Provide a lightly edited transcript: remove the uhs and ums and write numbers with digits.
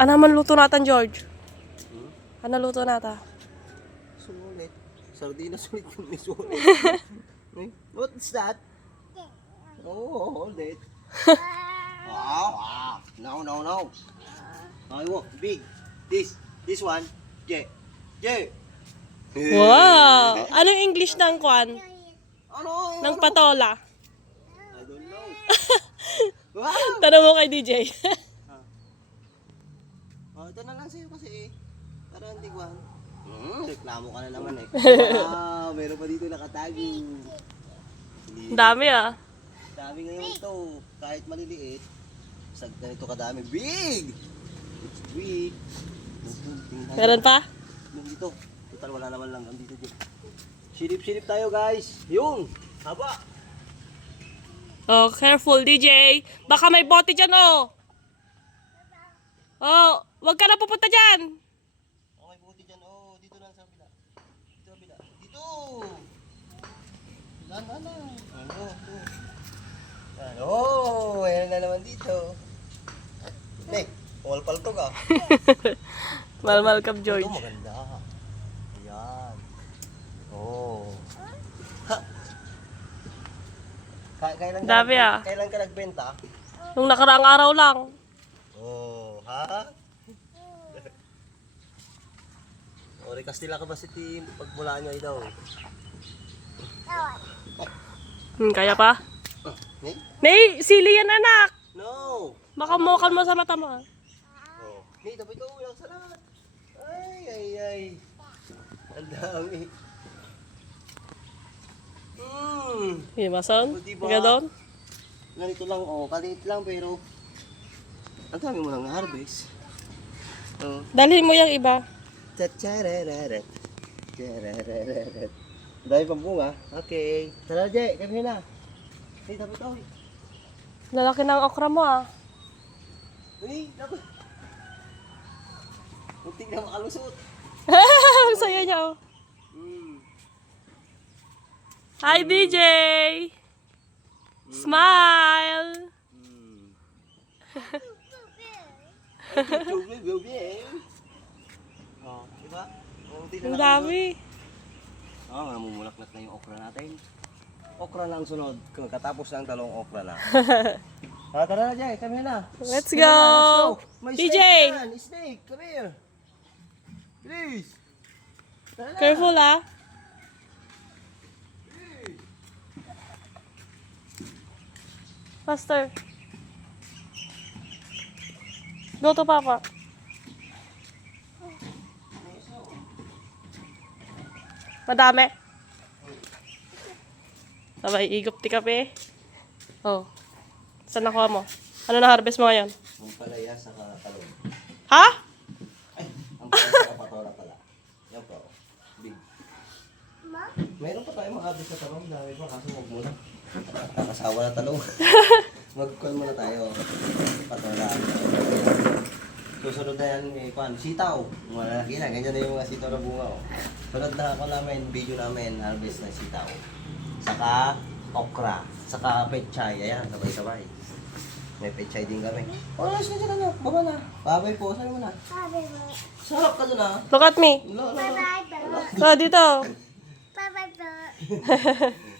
Ano man luto natin, George? Ano luto natin? Sulit. Sardinas ulit yung may sulit. What's that? Oh, hold it. Wow. No. I want big. This one. Yeah. Wow! Anong English ng kwan? Ano? Ng patola? I don't know. Wow. Tanong mo kay DJ. Ito na lang sa'yo kasi para hindi kwan. Reklamo ka na naman eh. Wow, meron pa dito nakatago. Ang dami ah. Dami ngayon ito. Kahit maliliit. Sa ganito kadami. Big! It's big. Meron pa? Dito. Total wala naman lang. Dito. Silip-silip tayo guys. Yung! Haba! Oh, careful DJ. Baka may bote dyan oh. Oh, wag ka na pupunta dyan. Okay, buti dyan. Oh, dito lang sa kabila. Dito kabila. Dito! Lana. Oh, ayan na naman dito. Nek, pumalpaltog ah. Malmal Cup George. Ito maganda. Ayan. Oh. Ha. Dami ah. Kailan ka nagbenta? Nung nakaraang araw lang. Oh, ha? Ori Castilla ka ba si team pagmulaan niya daw? Kaya pa? Nek? Nay, sili yan anak. No. Baka mukan mo sa mata mo. Oh. Nek, dapat ikaw lang sa lahat. Ay. Ang dami. Hindi mason? O, diba? Higa doon? Ganito lang, oh. Kaliit lang pero ang dami mo nang harvest. Oh. Dalhin mo yung iba. Tachararat. Charararat. Dahil pang bunga. Okay. Tara, Jay. Kami na. Hey, dapat ikaw. Lalaki ng okra mo ah. Hey, dapat. Muntik na makalusot. Ang saya niya oh. Hi DJ! Smile! Oh, diba? Ang dami. Namumulaklak na yung okra natin. Okra lang sunod. Katapos ng talong okra na. Tara na, Jay. Kami na. Let's Kami go! na, let's go. May DJ! snake yan. Snake, come here. Please. Tara na. Careful ah. Faster. Go to Papa. Madami. Sabay, igop ti kape. Oh. Saan nakuha mo? Ano na harvest mo ngayon? Ang palaya sa talong. Ha? Ay, ang palaya sa patola pala. Yan po. Big. Meron pa tayo makahabis sa talong. Dami pa, kaso huwag muna. Kakasawa na talong. Mag-call muna tayo. Patola. Susunod na yan, sitaw. Malalaki na, ganyan na yung mga sitaw na bunga. Oh. Sunod na ako namin, video namin, harvest ng sitaw. Saka okra. Saka pechay. Ayan, sabay-sabay. May pechay din kami. Oh, nice na dyan, ano? Baba na. Babay po, saan mo na? Sarap ka dun ah. Look at me. Lo. So, dito. Bye-bye.